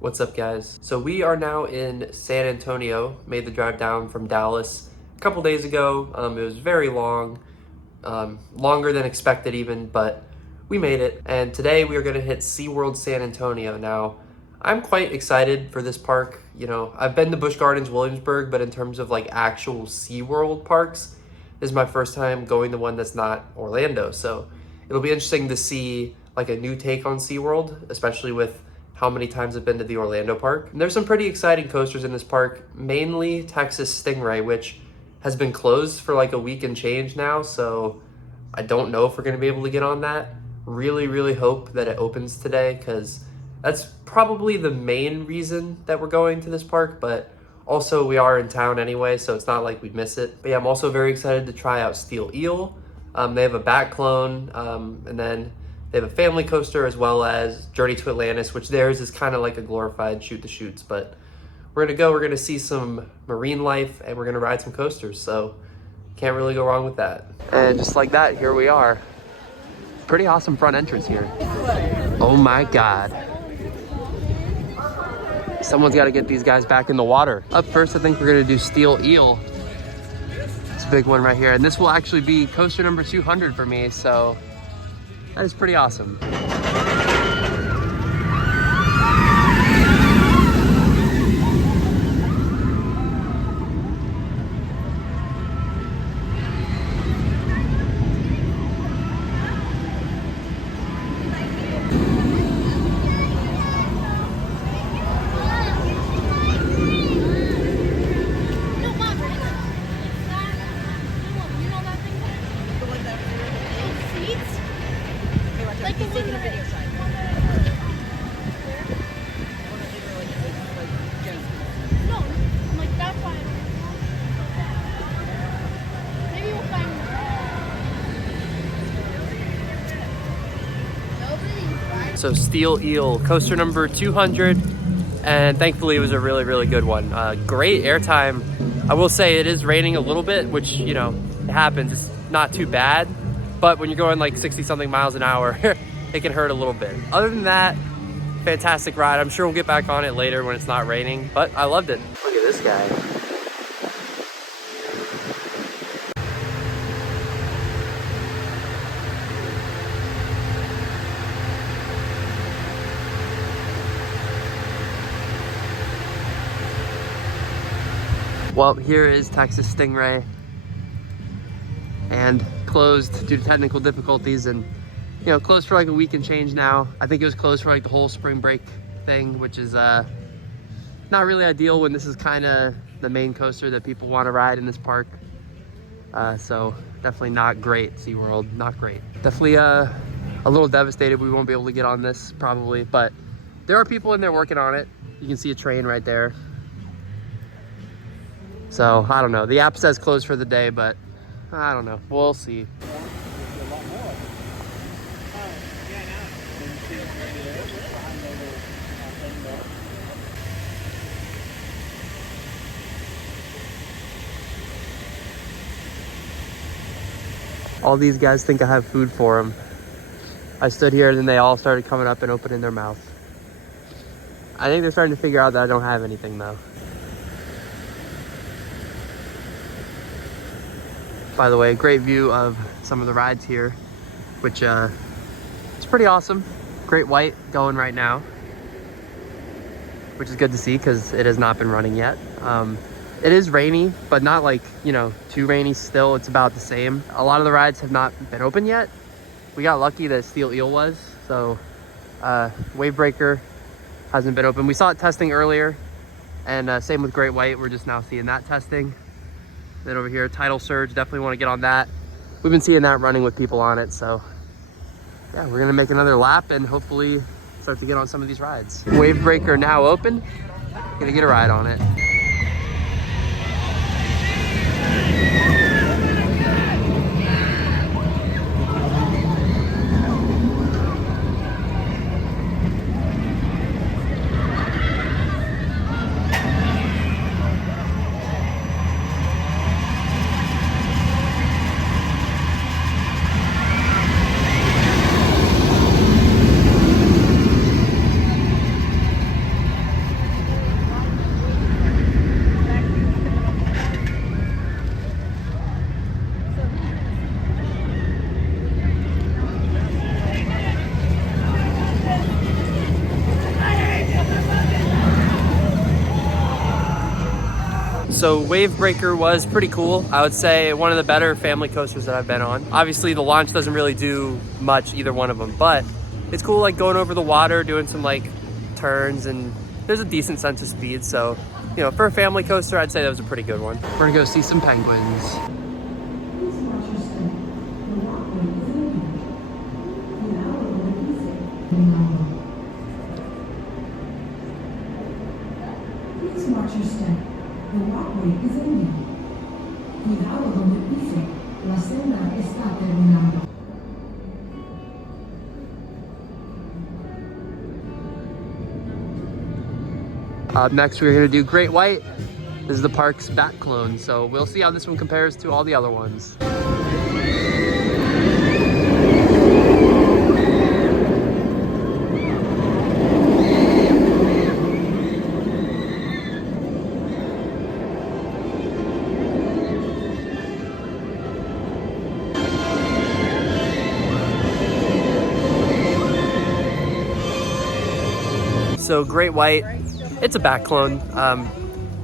What's up, guys? So we are now in San Antonio. Made the drive down from Dallas a couple days ago. It was very long, longer than expected even, but we made it. And today we are going to hit SeaWorld San Antonio. Now, I'm quite excited for this park. You know, I've been to Busch Gardens, Williamsburg, but in terms of like actual SeaWorld parks, this is my first time going to one that's not Orlando. So it'll be interesting to see like a new take on SeaWorld, especially with how many times I've been to the Orlando park. And there's some pretty exciting coasters in this park, mainly Texas Stingray, which has been closed for like a week and change now. So I don't know if we're gonna be able to get on that. Really hope that it opens today, because that's probably the main reason that we're going to this park, but also we are in town anyway, so it's not like we'd miss it. But yeah, I'm also very excited to try out Steel Eel. They have a bat clone, and then they have a family coaster as well as Journey to Atlantis, which theirs is kind of like a glorified shoot the chutes. But we're gonna see some marine life, and we're gonna ride some coasters, so can't really go wrong with that. And just like that, here we are. Pretty awesome front entrance here. Oh my God. Someone's got to get these guys back in the water. Up first, I think we're gonna do Steel Eel. It's a big one right here, and this will actually be coaster number 200 for me, so that is pretty awesome. So Steel Eel, coaster number 200, and thankfully it was a really good one. Great airtime. I will say it is raining a little bit, which, you know, it happens. It's not too bad, but when you're going like 60 something miles an hour, it can hurt a little bit. Other than that, fantastic ride. I'm sure we'll get back on it later when it's not raining, but I loved it. Look at this guy. Well, here is Texas Stingray, and closed due to technical difficulties, and you know, closed for like a week and change now. I think it was closed for like the whole spring break thing, which is not really ideal when this is kind of the main coaster that people want to ride in this park. So definitely not great, SeaWorld, not great. Definitely a little devastated we won't be able to get on this probably, but there are people in there working on it. You can see a train right there. So I don't know, the app says closed for the day, but I don't know, we'll see. All these guys think I have food for them. I stood here and then they all started coming up and opening their mouth. I think they're starting to figure out that I don't have anything though. By the way, great view of some of the rides here, which it's pretty awesome. Great White going right now, which is good to see because it has not been running yet. It is rainy, but not like, you know, too rainy still. It's about the same. A lot of the rides have not been open yet. We got lucky that Steel Eel was, so Wave Breaker hasn't been open. We saw it testing earlier, and same with Great White. We're just now seeing that testing. Then over here, Tidal Surge, definitely want to get on that. We've been seeing that running with people on it, so yeah, we're gonna make another lap and hopefully start to get on some of these rides. Wave Breaker now open. Gonna get a ride on it. So Wave Breaker was pretty cool. I would say one of the better family coasters that I've been on. Obviously the launch doesn't really do much, either one of them, but it's cool like going over the water, doing some like turns, and there's a decent sense of speed. So, you know, for a family coaster, I'd say that was a pretty good one. We're gonna go see some penguins. Please watch your step. The walkway is ending. Cuidado donde pise. La senda está terminando. Up next, we're gonna do Great White. This is the park's back clone, so we'll see how this one compares to all the other ones. So Great White, it's a back clone.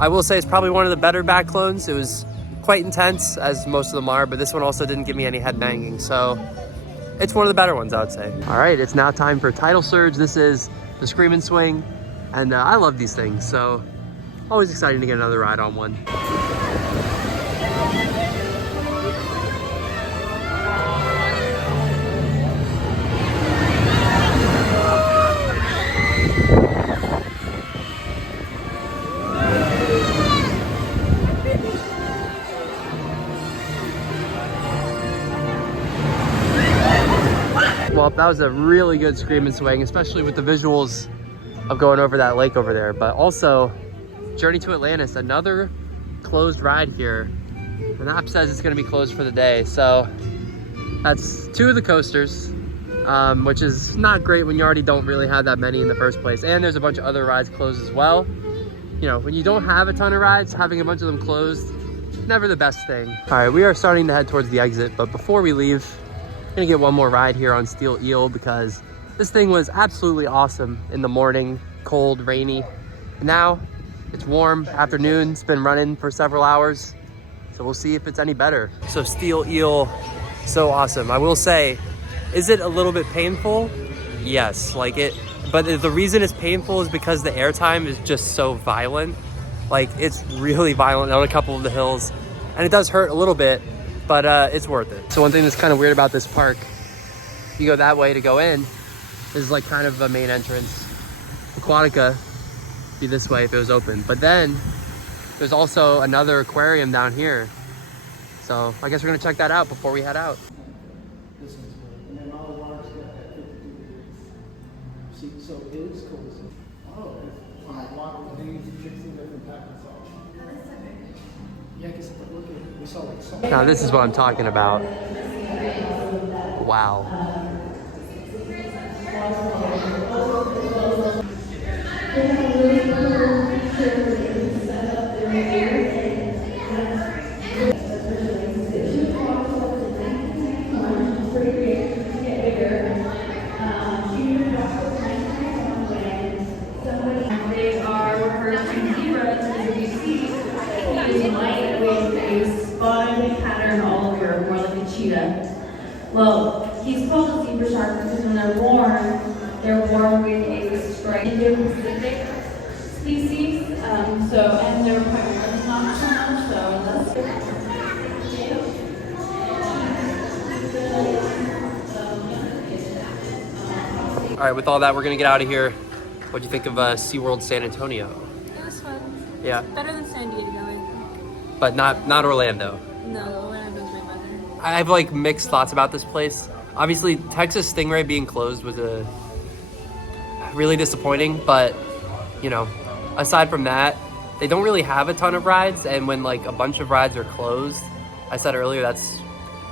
I will say it's probably one of the better back clones. It was quite intense, as most of them are, but this one also didn't give me any head banging. So it's one of the better ones, I would say. All right, it's now time for Tidal Surge. This is the Scream and Swing, and I love these things. So always exciting to get another ride on one. Well, that was a really good Scream and Swing, especially with the visuals of going over that lake over there. But also, Journey to Atlantis, another closed ride here. The map says it's going to be closed for the day. So that's two of the coasters, which is not great when you already don't really have that many in the first place. And there's a bunch of other rides closed as well. You know, when you don't have a ton of rides, having a bunch of them closed, never the best thing. All right, we are starting to head towards the exit, but before we leave, gonna get one more ride here on Steel Eel because this thing was absolutely awesome in the morning, cold, rainy. And now it's warm afternoon. It's been running for several hours, so we'll see if it's any better. So Steel Eel, so awesome. I will say, is it a little bit painful? Yes, like it, but the reason it's painful is because the airtime is just so violent. Like it's really violent on a couple of the hills, and it does hurt a little bit, but it's worth it. So one thing that's kind of weird about this park, you go that way to go in, is like kind of a main entrance. Aquatica be this way if it was open, but then there's also another aquarium down here. So I guess we're gonna check that out before we head out. This one's cool. And then all the water's got that 52 degrees. See, so it is cool. Oh, on a lot of these 16 different packets. Yeah, because look at, we saw like salt. Now this is what I'm talking about. Wow. Well, he's called a zebra shark because when they're born with a stripe. Indo-Pacific species. And they're quite nocturnal, so that's All right, with all that, we're gonna get out of here. What'd you think of SeaWorld San Antonio? It was fun. Yeah, Better than San Diego, I think. but not Orlando. No, Orlando's way better. I have like mixed thoughts about this place. Obviously, Texas Stingray being closed was a really disappointing, but you know, aside from that, they don't really have a ton of rides, and when like a bunch of rides are closed, I said earlier, that's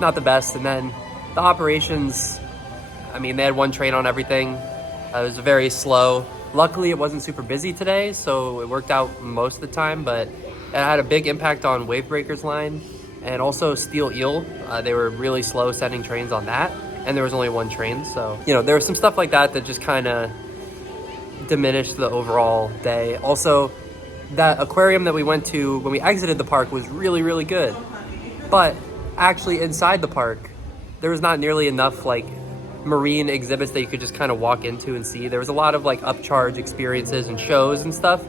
not the best. And then the operations, I mean, they had one train on everything. It was very slow. Luckily, it wasn't super busy today, so it worked out most of the time, but it had a big impact on Wave Breaker's line and also Steel Eel. They were really slow sending trains on that, and there was only one train. So, you know, there was some stuff like that that just kind of diminished the overall day. Also, that aquarium that we went to when we exited the park was really, really good. But actually inside the park, there was not nearly enough like marine exhibits that you could just kind of walk into and see. There was a lot of like upcharge experiences and shows and stuff.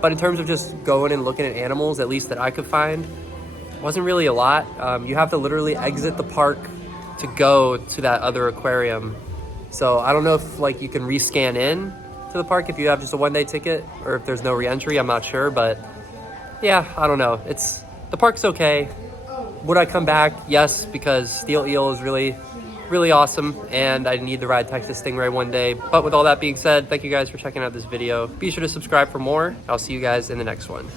But in terms of just going and looking at animals, at least that I could find, wasn't really a lot. You have to literally exit the park to go to that other aquarium. So I don't know if like you can rescan in to the park if you have just a one-day ticket or if there's no re-entry. I'm not sure, but yeah, I don't know. The park's okay. Would I come back? Yes, because Steel Eel is really, really awesome and I need to ride Texas Stingray one day. But with all that being said, thank you guys for checking out this video. Be sure to subscribe for more. I'll see you guys in the next one.